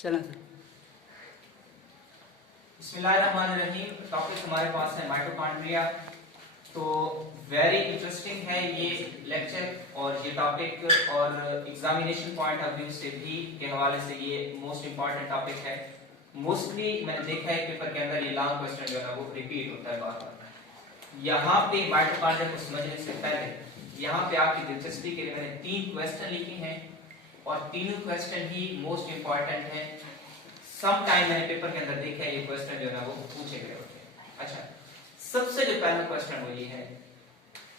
चला सर। बिस्मिल्लाहिर्रहमानिर्रहीम। टॉपिक हमारे पास है माइटोकॉन्ड्रिया। तो वेरी इंटरेस्टिंग है ये लेक्चर और ये टॉपिक, और एग्जामिनेशन पॉइंट ऑफ व्यू से भी के हवाले से ये मोस्ट इंपॉर्टेंट टॉपिक है। मोस्टली मैंने देखा है पेपर के अंदर ये लॉन्ग क्वेश्चन जो है ना वो रिपीट होता है बार बार। यहाँ पे माइटोकॉन्ड्रिया को समझने से पहले यहाँ पे आपकी दिलचस्पी के लिए मैंने 3 क्वेश्चन लिखे हैं और तीनों क्वेश्चन ही मोस्ट इंपॉर्टेंट हैं। सम टाइम मैंने पेपर के अंदर देखा है ये क्वेश्चन जो है ना वो पूछे गए होते हैं। अच्छा, सबसे जो पहला क्वेश्चन वो ये है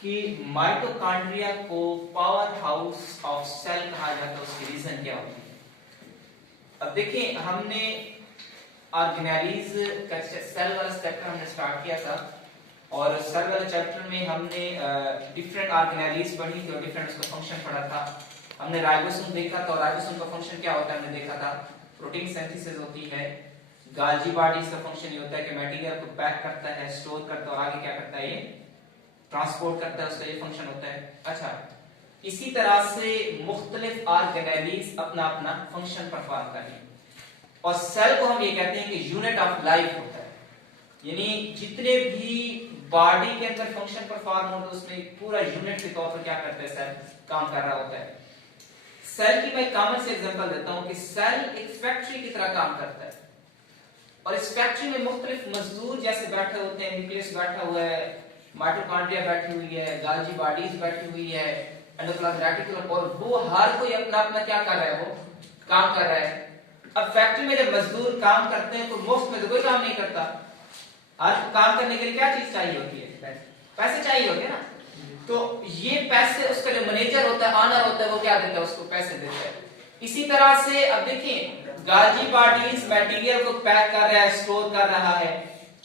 कि माइटोकॉन्ड्रिया को पावर हाउस ऑफ सेल कहा जाता है, उसकी रीजन क्या होती है। अब देखिए, हमने ऑर्गेनेलिज का सेल वाला चैप्टर हमने स्टार्ट किया था और सेल वाले चैप्टर में हमने डिफरेंट ऑर्गेनेलिज पढ़ी थी और डिफरेंट उसका फंक्शन पढ़ा था। हमने राइबोसोम देखा था और राइबोसोम का फंक्शन क्या होता है हमने देखा था। प्रोटीन सिंथेसिस होती है। गाल्जी बॉडीज का फंक्शन ये होता है कि मटेरियल को पैक करता है, स्टोर करता है और आगे क्या करता है, ये ट्रांसपोर्ट करता है, उसका ये फंक्शन होता है। अच्छा, इसी तरह से मुख्तलिफ ऑर्गेनेलिज अपना अपना फंक्शन परफॉर्म करती है और सेल को हम ये कहते हैं कि यूनिट ऑफ लाइफ होता है। यानी जितने भी बॉडी के अंदर फंक्शन परफॉर्म होता है उसमें पूरा यूनिट के तौर पर क्या करता है, सेल काम कर रहा होता है। सेल की मैं कॉमन से एग्जांपल देता हूं कि सेल एक फैक्ट्री की तरह काम करता है और इस फैक्ट्री में मुख्तलिफ मजदूर जैसे बैठे होते हैं। न्यूक्लियस बैठा हुआ है, माइटोकॉन्ड्रिया बैठी हुई है, गाल्जी बॉडीज बैठी हुई है, एंडोप्लाज्मिक रेटिकुलम, और वो हर कोई अपना अपना क्या कर रहा है, वो काम कर रहा है। अब फैक्ट्री में जब मजदूर काम करते हैं तो मुफ्त में तो कोई काम नहीं करता। हर काम करने के लिए क्या चीज चाहिए होती है, पैसे चाहिए होते हैं ना। तो ये पैसे उसका जो मैनेजर होता है, ऑनर होता है, वो क्या देता है, उसको पैसे देता है। इसी तरह से अब देखिए, गाल्जी बॉडीज मटेरियल को पैक कर रहा है, स्टोर कर रहा है,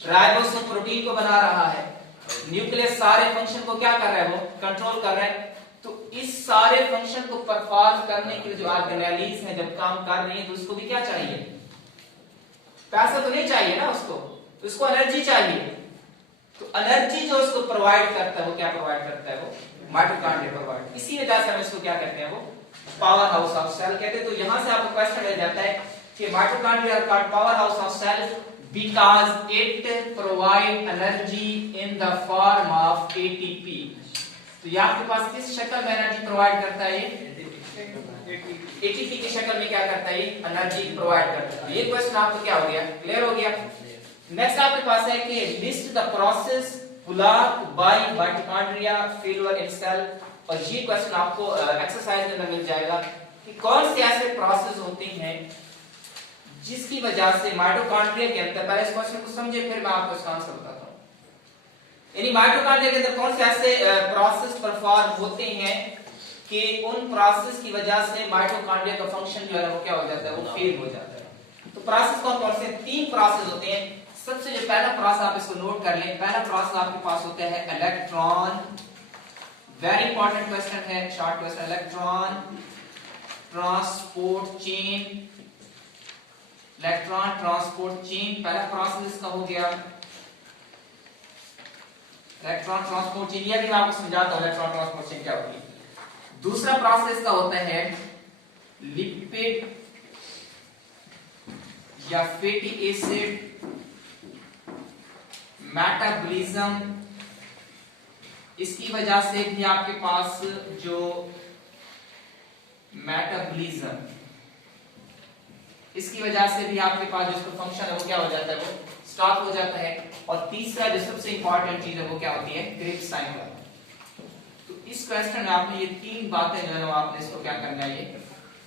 राइबोसोम प्रोटीन को बना रहा है, न्यूक्लियस सारे फंक्शन को क्या कर रहा है, वो कंट्रोल कर रहा है। तो इस सारे फंक्शन को परफॉर्म करने के लिए जो ऑर्गेनेलिज है जब काम कर रही है तो उसको भी क्या चाहिए, पैसा तो नहीं चाहिए ना उसको एनर्जी चाहिए। तो एनर्जी जो उसको प्रोवाइड करता है वो क्या प्रोवाइड करता है, वो माइटोकॉन्ड्रिया प्रोवाइड। इसी वजह से हम इसको क्या कहते हैं, वो पावर हाउस ऑफ सेल कहते हैं। तो यहां से आपको क्वेश्चन मिल जाता है कि mitochondria called power house of cell because it provide energy in the form of ATP. तो ये आपके पास किस शक्ल में एनर्जी प्रोवाइड करता है, एटीपी की शक्ल में क्या करता है, एनर्जी प्रोवाइड करता है। ये क्वेश्चन आपको क्या हो गया, क्लियर हो गया। नेक्स्ट आपके पास है कि लिस्ट द प्रोसेस पुलार by mitochondria failure in cell. और ये क्वेश्चन आपको एक्सरसाइज में मिल जाएगा कि कौन से ऐसे प्रोसेस होते हैं जिसकी वजह से माइटोकॉन्ड्रिया के अंदर, पहले इस क्वेश्चन को समझे फिर मैं आपको इसका आंसर बताता हूं। यानी माइटोकॉन्ड्रिया के अंदर कौन से ऐसे प्रोसेस परफॉर्म होते हैं कि उन प्रोसेस की वजह से माइटोकॉन्ड्रिया का फंक्शन जो है वो क्या हो जाता है, वो फेल हो जाता है। तो प्रोसेस कौन कौन से, 3 प्रोसेस होते हैं। सबसे जो पहला प्रोसेस आप इसको नोट कर लें, पहला प्रोसेस आपके पास होता है इलेक्ट्रॉन। वेरी इंपॉर्टेंट क्वेश्चन है, short question. Electron transport chain, electron transport chain पहला प्रोसेस इसका हो गया, इलेक्ट्रॉन ट्रांसपोर्ट चेन। ये भी मैं आपको समझाता हूं इलेक्ट्रॉन ट्रांसपोर्ट चेन क्या होती है। दूसरा प्रोसेस का होता है लिपिड या फैटी एसिड मेटाबॉलिज्म। इसकी वजह से भी आपके पास जो मेटाबॉलिज्म, इसकी वजह से भी आपके पास जो फंक्शन है वो क्या हो जाता है, वो स्टॉप हो जाता है। और तीसरा जो सबसे इंपॉर्टेंट चीज है वो क्या होती है, क्रिप्स साइकिल। तो इस क्वेश्चन में आपने ये 3 बातें जो है आपने इसको क्या करना है, ये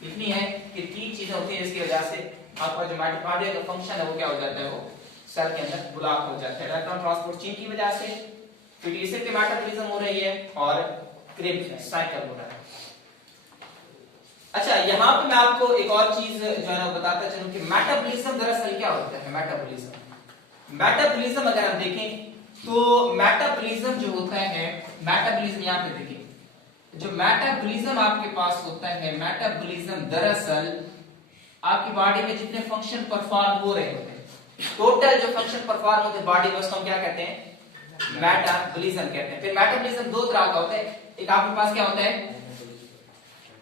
लिखनी है कि 3 चीजें होती हैं जिसकी वजह से आपका जो माइटोकॉन्ड्रिया का फंक्शन है वो क्या हो जाता है, वो सेल के अंदर ब्लॉक हो जाता है। इलेक्ट्रॉन ट्रांसपोर्ट चेन की वजह से, फिर एसिड के मेटाबॉलिज्म हो रही है और क्रिप्स साइकिल हो रहा है। अच्छा, यहाँ पे मैं आपको एक और चीज जो है ना बताता चलूं कि मेटाबॉलिज्म दरअसल क्या होता है। मेटाबॉलिज्म अगर हम देखें तो मेटाबॉलिज्म जो होता है, मेटाबॉलिज्म यहाँ पे देखिए, जो मेटाबॉलिज्म आपके पास होता है, मेटाबॉलिज्म दरअसल आपकी बॉडी में जितने फंक्शन परफॉर्म हो रहे होते हैं, टोटल जो फंक्शन परफॉर्म होते हैं बॉडी में, उसको हम क्या कहते हैं, मेटाबॉलिज्म कहते हैं। फिर मेटाबॉलिज्म 2 तरह का होता है। एक आपके पास क्या होता है,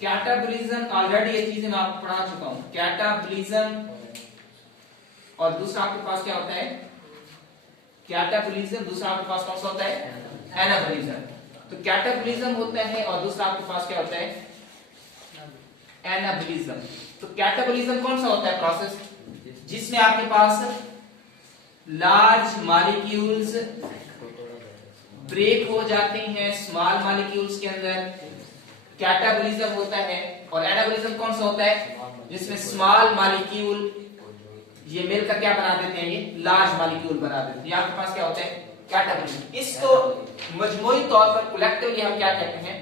कैटाबॉलिज्म। ऑलरेडी ये चीजें मैं आपको पढ़ा चुका हूं। कैटाबॉलिज्म और दूसरा आपके पास क्या होता है कैटाबोलिज्म, दूसरा आपके पास कौन सा होता है एनाबोलिज्म। तो कैटाबोलिज्म होता है और दूसरा आपके पास क्या होता है एनाबोलिज्म। तो कैटाबोलिज्म कौन सा होता है प्रोसेस जिसमें आपके पास लार्ज मॉलिक्यूल्स ब्रेक हो जाते हैं स्मॉल मॉलिक्यूल्स के अंदर, कैटाबोलिज्म होता है। और एनाबोलिज्म कौन सा होता है जिसमें स्मॉल मॉलिक्यूल ये मिलकर क्या बना देते हैं, ये लार्ज मॉलिक्यूल बना देते हैं। ये आपके पास क्या होता है कैटाबोलिज्म। इसको मजमूई तौर पर कलेक्टिवली हम क्या कहते हैं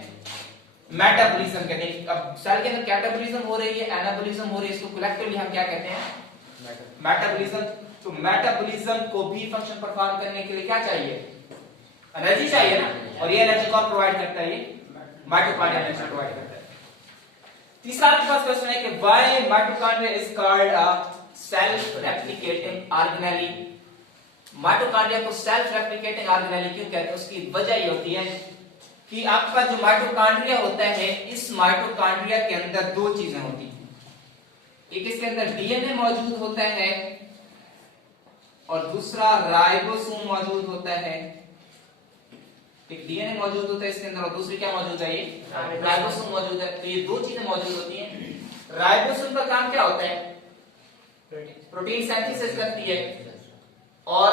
मेटाबॉलिज्म कहते हैं। अब सेल के अंदर कैटाबोलिज्म हो रही है, एनाबोलिज्म हो रही है, इसको कलेक्टिवली हम क्या कहते हैं मेटाबॉलिज्म। तो मेटाबॉलिज्म को भी फंक्शन परफॉर्म करने के लिए क्या चाहिए एनर्जी चाहिए ना, और ये एनर्जी कौन प्रोवाइड करता है, ये माइटोकॉन्ड्रिया एनर्जी प्रोवाइड करता है। तीसरा आपके पास क्वेश्चन है कि why mitochondria is called a self replicating organelle. Mitochondria को सेल्फ रेप्लिकेटिंग ऑर्गेनेली क्यों कहते हैं, उसकी वजह ये होती है कि आपका जो माइटोकॉन्ड्रिया होता है, इस माइटोकॉन्ड्रिया के अंदर दो चीजें होती हैं। एक इसके अंदर डीएनए मौजूद होता है और दूसरा राइबोसोम मौजूद होता है। एक डीएनए मौजूद होता है इसके अंदर और दूसरी क्या मौजूद है, ये राइबोसोम मौजूद है। तो ये दो चीजें मौजूद होती हैं। राइबोसोम का काम क्या होता है, प्रोटीन सिंथेसिस करती है। और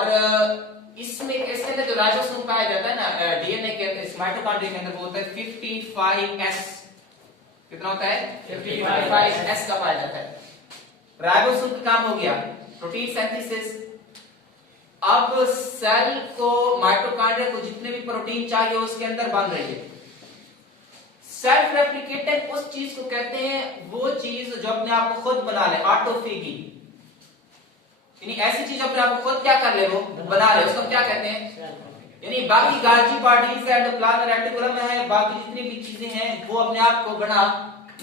इसमें इसके अंदर जो राइबोसोम पाया जाता है ना डीएनए के अंदर, इस माइटोकॉन्ड्रिया के अंदर वो होता है 55S। कितना होता है 55S का पाया जाता है। राइबोसोम का काम हो गया प्रोटीन सिंथेसिस। अब सेल को माइटोकॉन्ड्रिया को जितने भी प्रोटीन चाहिए उसके अंदर बन रही है। सेल्फ रेप्लिकेटिंग उस चीज को कहते हैं, वो चीज जो अपने आप को खुद बना ले, ऑटोफेगी, यानी ऐसी चीज अपने आप को खुद क्या कर ले, वो बना ले, उसको क्या कहते हैं। यानी बाकी गाजी पार्टीज एंडोप्लाज्म रेटिकुलम है, बाकी जितनी भी चीजें हैं वो अपने आप को बना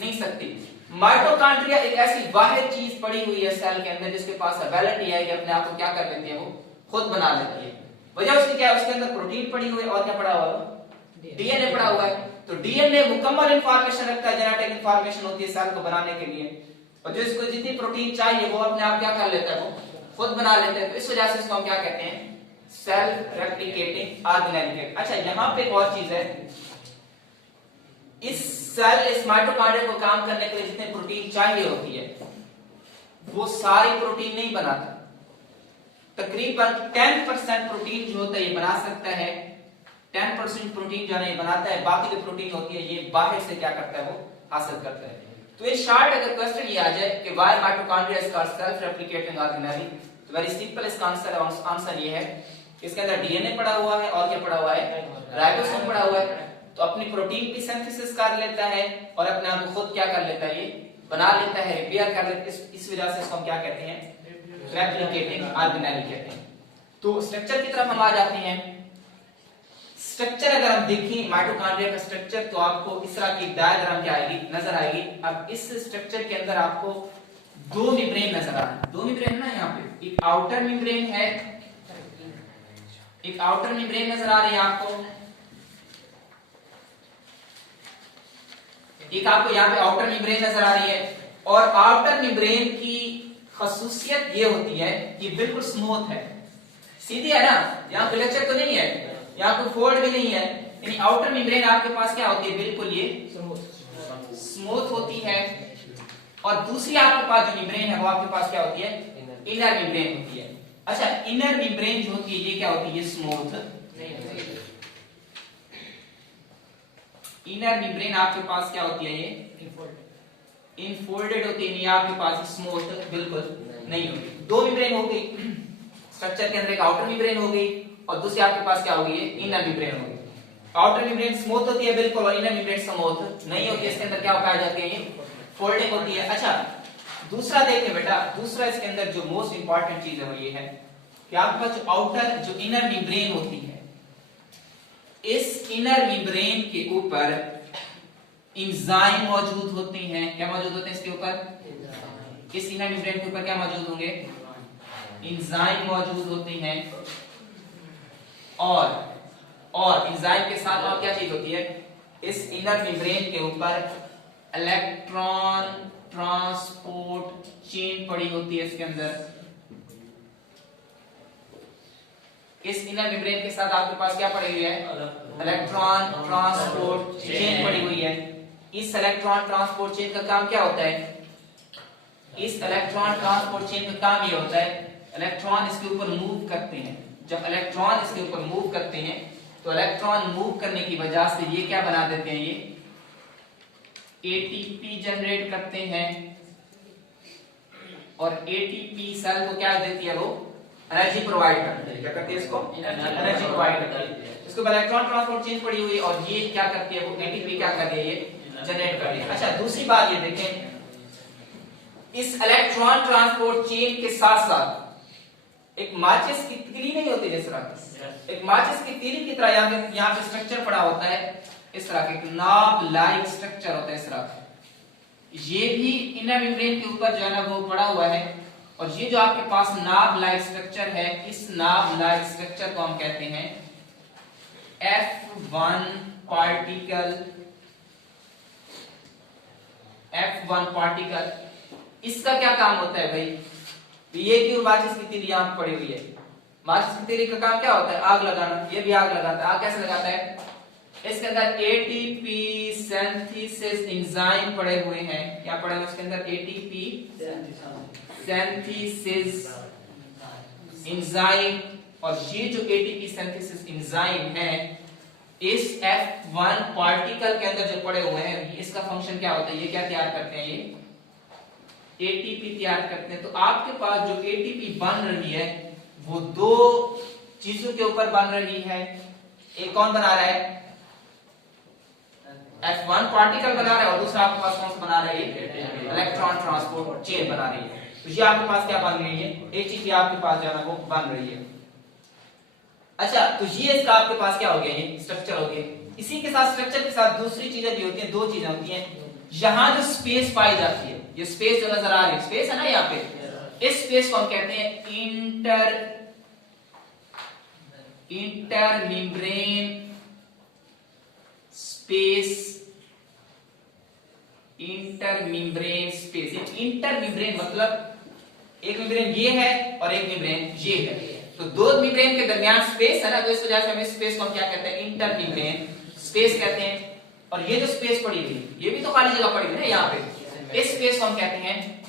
नहीं सकती। माइटोकॉन्ड्रिया एक ऐसी वाहिद चीज पड़ी हुई है सेल के अंदर जिसके पास एबिलिटी है कि अपने आप को क्या कर लेती है, वो खुद बना लेती है। वजह उसकी क्या है, उसके अंदर प्रोटीन पड़ी हुई है और क्या पड़ा हुआ है, डीएनए पड़ा हुआ है। तो डीएनए मुकम्मल इंफॉर्मेशन रखता है, जेनेटिक इंफॉर्मेशन होती है सेल को बनाने के लिए, और जो इसको जितनी प्रोटीन चाहिए वो अपने आप क्या कर लेता है, वो खुद बना लेते हैं। तो इस वजह से इसको हम क्या कहते हैं सेल्फ रेप्लिकेटिंग ऑर्गेनेल। अच्छा यहाँ पे एक और चीज है, इस सेल इस माइटोकॉन्ड्रिया को काम करने के लिए जितने प्रोटीन चाहिए होती है वो सारी प्रोटीन नहीं बनाता। तकरीबन 10% प्रोटीन जो होता है ये बना सकता है, 10% प्रोटीन जो है बनाता है, बाकी जो प्रोटीन होती है ये बाहर से क्या करता है, वो हासिल करता है। तो इन शॉर्ट अगर क्वेश्चन ये आ जाए कि why mitochondria is called self replicating organelle, तो वेरी सिंपल इसका आंसर ये है, इसके अंदर डीएनए पड़ा हुआ है और क्या पड़ा हुआ है, राइबोसोम पड़ा हुआ है। तो अपनी प्रोटीन की सिंथेसिस कर लेता है और अपने आप को खुद क्या कर लेता है, ये बना लेता है, रिपेयर कर लेता है। इस वजह से इसको हम क्या कहते हैं, रेप्लिकेटिंग ऑर्गेनेल कहते हैं। तो स्ट्रक्चर की तरफ हम आ जाते हैं। स्ट्रक्चर अगर हम देखें माइटोकॉन्ड्रिया का स्ट्रक्चर, तो आपको इस तरह की डायग्राम क्या आएगी, नजर आएगी। अब इस स्ट्रक्चर के अंदर आपको दो मेम्ब्रेन नजर आ रहे हैं, दो मेम्ब्रेन ना, यहाँ पे एक आउटर मेम्ब्रेन है, एक आउटर मेम्ब्रेन नजर आ रही है आपको, एक आपको यहाँ पे आउटर मेम्ब्रेन नजर आ रही है। और आउटर मेम्ब्रेन की खासियत ये होती है कि बिल्कुल स्मूथ है, सीधी है ना, यहाँ फ्लेक्चर तो नहीं है, यहाँ कोई फोल्ड भी नहीं है। यानी आउटर मेम्ब्रेन आपके पास क्या होती है, बिल्कुल ये स्मूथ होती है। और दूसरी आपके पास जो मेम्ब्रेन है वो आपके पास क्या होती है, इनर मेम्ब्रेन होती है। अच्छा इनर मेम्ब्रेन जो होती है ये क्या होती है, ये स्मूथ नहीं होती है। इनर मेम्ब्रेन आपके पास क्या होती है, ये इनफोल्डेड होती है, आपके पास स्मूथ बिल्कुल नहीं होती। दो मेम्ब्रेन हो गई स्ट्रक्चर के अंदर, एक आउटर मेम्ब्रेन हो गई और दूसरी आपके पास क्या होगी, इनर मेम्ब्रेन होगी। आउटर मेम्ब्रेन स्मूथ होती है बिल्कुल और इनर मेम्ब्रेन स्मूथ नहीं होती है, इसके अंदर क्या पाया जाती है, फोल्डिंग होती है। अच्छा दूसरा देखें बेटा, दूसरा इसके अंदर जो मोस्ट इंपॉर्टेंट चीज है वो ये है कि आपके पास जो आउटर जो इनर मेम्ब्रेन होती है, इस इनर मेम्ब्रेन के ऊपर एंजाइम मौजूद होते हैं। क्या मौजूद होते हैं इसके ऊपर, इस इनर मेम्ब्रेन के ऊपर क्या मौजूद होंगे, एंजाइम मौजूद होते हैं। और एंजाइम के साथ और क्या चीज होती है, इस इनर मेम्ब्रेन के ऊपर इलेक्ट्रॉन ट्रांसपोर्ट चेन पड़ी होती है इसके अंदर। इस इनर मेम्ब्रेन के साथ आपके पास क्या पड़ी हुई है, इलेक्ट्रॉन ट्रांसपोर्ट चेन पड़ी हुई है। इस इलेक्ट्रॉन ट्रांसपोर्ट चेन का काम क्या होता है, इस इलेक्ट्रॉन ट्रांसपोर्ट चेन का काम ये होता है, इलेक्ट्रॉन इसके ऊपर मूव करते हैं। जब इलेक्ट्रॉन इसके ऊपर मूव करते हैं तो इलेक्ट्रॉन मूव करने की वजह से ये क्या बना देते हैं, ये एटीपी जनरेट करते हैं और एटीपी सेल को क्या देती है, वो एनर्जी प्रोवाइड करती है। क्या करती है, इसको एनर्जी प्रोवाइड करती है। इसको इलेक्ट्रॉन ट्रांसपोर्ट चेन पड़ी हुई और ये क्या करती है, वो एटीपी क्या कर रही है, ये जनरेट कर रही है। अच्छा, दूसरी बात ये देखें, इस इलेक्ट्रॉन ट्रांसपोर्ट चेन के साथ साथ एक माचिस की तीली नहीं होती, जिस तरह एक माचिस की तीली की तरह यहाँ पे स्ट्रक्चर पड़ा होता है, इस तरह का एक नॉब लाइक स्ट्रक्चर होता है इस तरह का। ये भी इनर मेम्ब्रेन के ऊपर जो है ना वो पड़ा हुआ है और ये जो आपके पास नॉब लाइक स्ट्रक्चर है, इस नॉब लाइक स्ट्रक्चर को हम कहते हैं F1 पार्टिकल। F1 पार्टिकल, इसका क्या काम होता है भाई, ये क्यों माचिस की तीली यहाँ पड़ी हुई है, माचिस की तीली का काम क्या होता है, आग लगाना। ये भी आग लगाता है। आग कैसे लगाता है, इसके अंदर एटीपी सिंथेसिस एंजाइम पड़े हुए हैं, क्या पड़े हुए इसके अंदर, एटीपी सिंथेसिस एंजाइम। और ये जो एटीपी सिंथेसिस एंजाइम है इस F1 पार्टिकल के अंदर जो पड़े हुए हैं, इसका फंक्शन क्या होता है, ये क्या तैयार करते हैं, ये एटीपी तैयार करते हैं। तो आपके पास जो एटीपी बन रही है वो दो चीजों के ऊपर बन रही है। एक कौन बना रहा है, F1 पार्टिकल बना रहा है और दूसरा आपके पास कौन सा बना रहा है, इलेक्ट्रॉन ट्रांसपोर्ट चेन बना रही है। तो ये आपके पास क्या बन रही है, एटीपी आपके पास जो है वो बन रही है। अच्छा, तो ये इसका आपके पास क्या हो गया, ये स्ट्रक्चर हो गया। इसी के साथ स्ट्रक्चर के साथ दूसरी चीजें भी होती हैं, दो चीजें होती हैं। यहां जो स्पेस पाई जाती है, ये स्पेस जो नजर आ रही है, स्पेस है ना यहाँ पे, इस स्पेस को हम कहते हैं inter membrane space. Inter membrane space, inter membrane मतलब एक मेम्ब्रेन ये है और एक मेम्ब्रेन ये है, तो दो मेम्ब्रेन के दरमियान स्पेस है ना, तो इस वजह से हम इस स्पेस को हम क्या कहते हैं, इंटर मेम्ब्रेन स्पेस कहते हैं। और ये जो स्पेस पड़ी हुई, ये भी तो खाली जगह पड़ी हुई है यहाँ पे, इस स्पेस को हम कहते हैं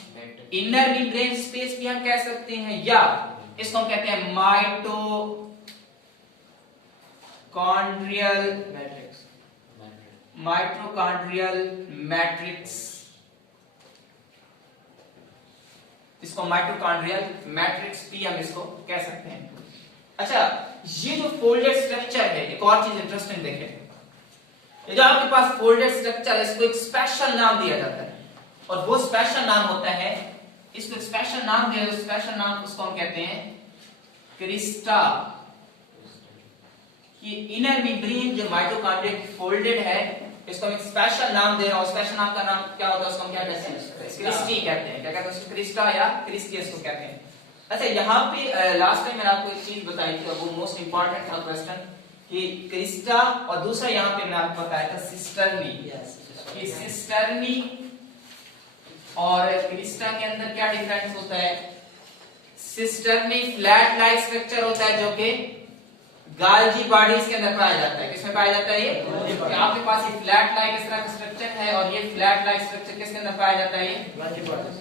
इनर मेम्ब्रेन स्पेस भी हम कह सकते हैं, या इसको हम कहते हैं माइटोकॉन्ड्रियल मैट्रिक्स। इसको माइटोकॉन्ड्रियल मैट्रिक्स भी हम इसको कह सकते हैं। अच्छा, ये जो फोल्डेड स्ट्रक्चर है, एक और चीज इंटरेस्टिंग देखें, ये जो आपके पास फोल्डेड स्ट्रक्चर है इसको एक स्पेशल नाम दिया जाता है और वो स्पेशल नाम होता है, इसको एक स्पेशल नाम दिया, स्पेशल नाम उसको हम कहते हैं क्रिस्टा। ये इनर मेम्ब्रेन जो माइटोकॉन्ड्रिया फोल्डेड है, इसको हम एक स्पेशल नाम दे रहे हैं और स्पेशल नाम का नाम क्या होता है, उसको हम क्या कहते हैं, क्रिस्टी कहते हैं। क्या कहते हैं उसको, क्रिस्टा या क्रिस्टियस को कहते हैं। अच्छा, यहाँ पे लास्ट टाइम मैंने आपको एक चीज बताई थी और वो मोस्ट इंपॉर्टेंट था क्वेश्चन, कि क्रिस्टा और दूसरा यहाँ पे मैंने आपको बताया था सिस्टर्नी। सिस्टर्नी और क्रिस्टा के अंदर क्या डिफरेंस होता है, सिस्टर्नी फ्लैट लाइक स्ट्रक्चर होता है जो कि गाल्जी बॉडीज के अंदर पाया जाता है। किसमें पाया जाता है, ये आपके पास ये फ्लैट लाइक इस तरह का स्ट्रक्चर है और ये फ्लैट लाइक स्ट्रक्चर किसके अंदर पाया जाता है, ये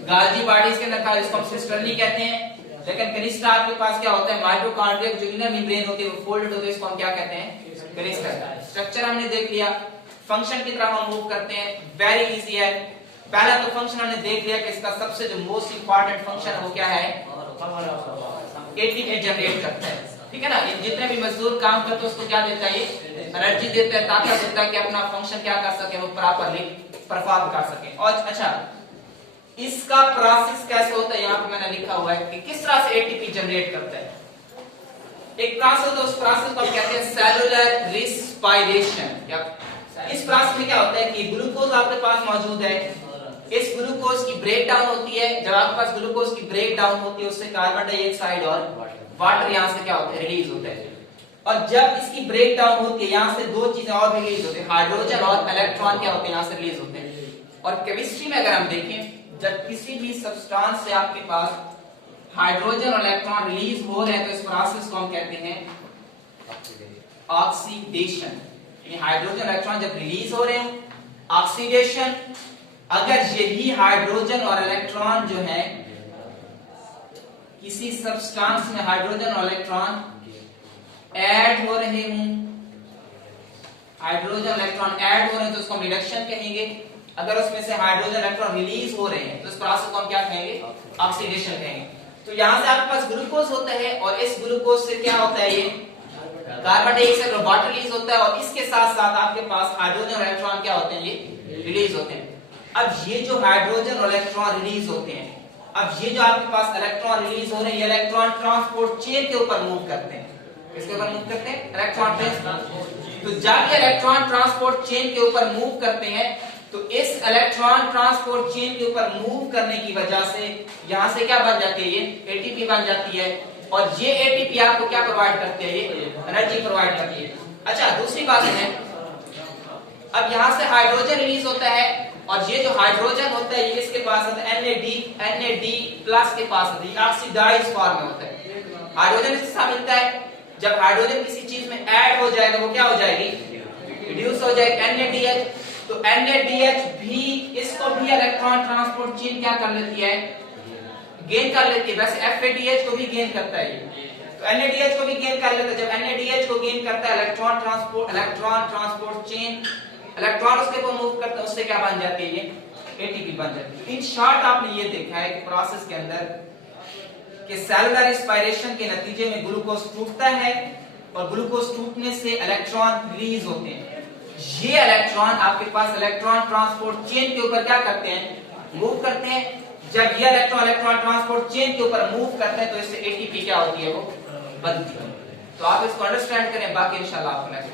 गाल्जी बॉडीज के अंदर पाया, इसको हम सिस्टर्नी कहते हैं। लेकिन क्रिस्टा आपके पास क्या होता है, माइटोकॉन्ड्रिया जो इनर मेम्ब्रेन होती है वो फोल्डेड होती है, इसको हम क्या कहते हैं, क्रिस्टा। स्ट्रक्चर हमने देख लिया, फंक्शन की तरफ हम मूव करते हैं, वेरी इजी है। पहला तो फंक्शन हमने देख लिया कि इसका सबसे जो मोस्ट इंपॉर्टेंट फंक्शन है वो क्या है, एटीपी जनरेट करता है, ठीक है ना। ये जितने भी मजदूर काम करते हैं उसको क्या देता है, ये एनर्जी देता है, ताकत देता है कि अपना फंक्शन क्या कर सके, वो प्रॉपर्ली परफॉर्म कर सके। और अच्छा, इसका प्रोसेस कैसे होता है, यहाँ पे मैंने लिखा हुआ है कि किस तरह से एटीपी जनरेट करता है। एक प्रोसेस होता है, उस प्रोसेस को हम कहते हैं सेलुलर रिस्पायरेशन। इस प्रोसेस में क्या होता है कि ग्लूकोज आपके पास मौजूद है, इस ग्लूकोज की ब्रेक डाउन होती है। जब आपके पास ग्लूकोज की ब्रेक डाउन होती है उससे कार्बन डाइऑक्साइड और वाटर यहाँ से क्या होता है, रिलीज होता है। और जब इसकी ब्रेक डाउन होती है यहाँ से दो चीजें और रिलीज होती है, हाइड्रोजन और इलेक्ट्रॉन क्या होते हैं, यहाँ से रिलीज होते हैं। और केमिस्ट्री में अगर हम देखें, जब किसी भी सब्सटेंस से आपके पास हाइड्रोजन और इलेक्ट्रॉन रिलीज हो रहे हैं तो इस प्रोसेस को हम कहते हैं ऑक्सीडेशन, ये हाइड्रोजन इलेक्ट्रॉन जब रिलीज हो रहे हो, ऑक्सीडेशन, अगर यही हाइड्रोजन और इलेक्ट्रॉन जो है किसी सब्सटेंस में हाइड्रोजन और इलेक्ट्रॉन ऐड हो रहे हों, हाइड्रोजन इलेक्ट्रॉन ऐड हो रहे हैं तो उसको हम रिडक्शन कहेंगे। अगर उसमें से हाइड्रोजन इलेक्ट्रॉन रिलीज हो रहे हैं तो इस प्रोसेस को हम क्या कहेंगे, ऑक्सीडेशन कहेंगे। तो यहां से आपके पास ग्लूकोज होता है और इस ग्लूकोज से क्या होता है, ये कार्बन डाइऑक्साइड और वाटर रिलीज होता है और इसके साथ साथ आपके पास हाइड्रोजन और इलेक्ट्रॉन क्या होते हैं, ये रिलीज होते हैं। अब ये जो हाइड्रोजन और इलेक्ट्रॉन रिलीज होते हैं, अब ये जो आपके पास इलेक्ट्रॉन रिलीज हो रहे हैं, ये इलेक्ट्रॉन ट्रांसपोर्ट चेन के ऊपर मूव करते हैं। किसके ऊपर मूव करते हैं, इलेक्ट्रॉन ट्रांसपोर्ट। तो जब ये इलेक्ट्रॉन ट्रांसपोर्ट चेन के ऊपर मूव करते हैं तो इस इलेक्ट्रॉन ट्रांसपोर्ट चेन के ऊपर मूव करने की वजह से यहां से क्या बन जाती है, ये एटीपी बन जाती है और ये एटीपी आपको क्या प्रोवाइड करती है, ये एनर्जी प्रोवाइड करती है। अच्छा, दूसरी बात है, अब यहां से हाइड्रोजन रिलीज होता है और ये जो हाइड्रोजन होता है ये इसके पास होता है NAD+ के पास होता है, ऑक्सीडाइज फॉर्म में होता है। हाइड्रोजन इसके साथ मिलता है, जब हाइड्रोजन किसी चीज में ऐड हो जाएगा वो क्या हो जाएगी, रिड्यूस हो जाएगी NADH। तो NADH भी, इसको भी इलेक्ट्रॉन ट्रांसपोर्ट चेन क्या कर लेती है, गेन कर लेती है। वैसे FADH को भी गेन करता है ये, तो NADH को भी गेन कर लेता है। जब NADH को गेन करता है इलेक्ट्रॉन ट्रांसपोर्ट चेन, इलेक्ट्रॉन उसके ऊपर मूव करता है, उससे क्या बन जाती है, ये ATP बन जाती है। इन शॉर्ट आपने ये देखा है कि प्रोसेस के अंदर कि सेलुलर रेस्पिरेशन के नतीजे में ग्लूकोज टूटता है और ग्लूकोज टूटने से इलेक्ट्रॉन रिलीज होते हैं। ये इलेक्ट्रॉन आपके पास इलेक्ट्रॉन ट्रांसपोर्ट चेन के ऊपर क्या करते हैं, मूव करते हैं। जब ये इलेक्ट्रॉन ट्रांसपोर्ट चेन के ऊपर मूव करते हैं तो इससे एटीपी क्या होती है, वो बनती है। तो आप इसको अंडरस्टैंड करें, बाकी इंशाल्लाह आपको नेक्स्ट